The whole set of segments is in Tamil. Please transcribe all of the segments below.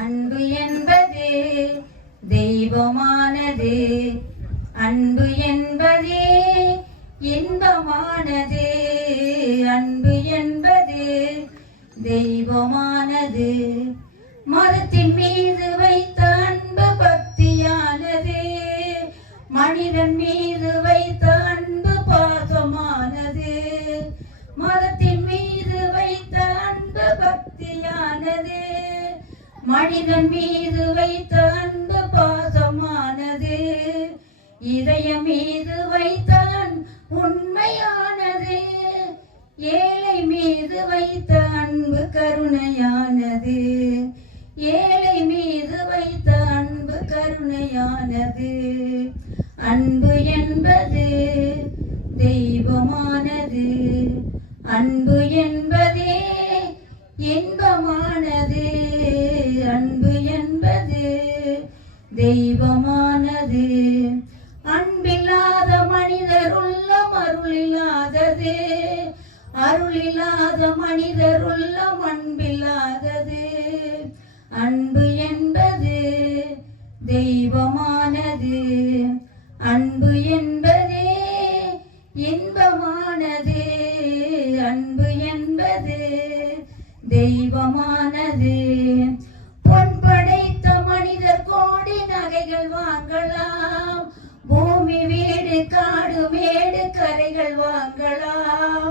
அன்பு என்பது தெய்வமானது, அன்பு என்பதே இன்பமானது, அன்பு என்பது தெய்வமானது. மதத்தின் மீது வைத்த அன்பு பக்தியானது, மனிதன் மீது வைத்த அன்பு பாசமானது. மதத்தின் மீது வைத்த அன்பு பக்தியானது, மனிதன் மீது வைத்த அன்பு பாசமானது. இதயம் மீது வைத்த உண்மையானது, ஏழை மீது வைத்த அன்பு கருணையானது, ஏழை மீது வைத்த அன்பு கருணையானது. அன்பு என்பது தெய்வமானது, அன்பு என்பதே இன்பமானது, அன்பு என்பது தெய்வமானது. அன்பில்லாத மனிதர் உள்ளம் அருளில்லாதது, அருளில்லாத மனிதர் உள்ளம் அன்பில்லாதது. அன்பு என்பது தெய்வமானது, அன்பு என்பதே இன்பமானது, அன்பு என்பது தெய்வமானது. பொன் படைத்த மனிதர் கோடி நகைகள் வாங்கலாம், பூமி வீடு காடு மேடு கரைகள் வாங்கலாம்.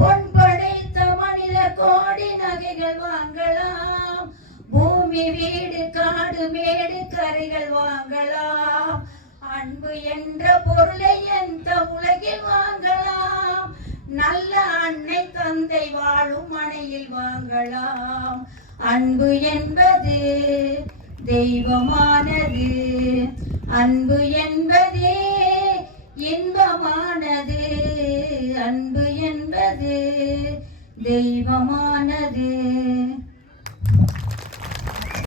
பொன் படைத்த மனிதர் கோடி நகைகள் வாங்கலாம், பூமி வீடு காடு மேடு கரைகள் வாங்கலாம். அன்பு என்ற பொருளை எந்த உலகில் வாங்கலாம், நல்ல அன்னை தந்தை வாழும் மனையில் வாங்கலாம். அன்பு என்பது தெய்வமானது, அன்பு என்பதே இன்பமானது, அன்பு என்பது தெய்வமானது.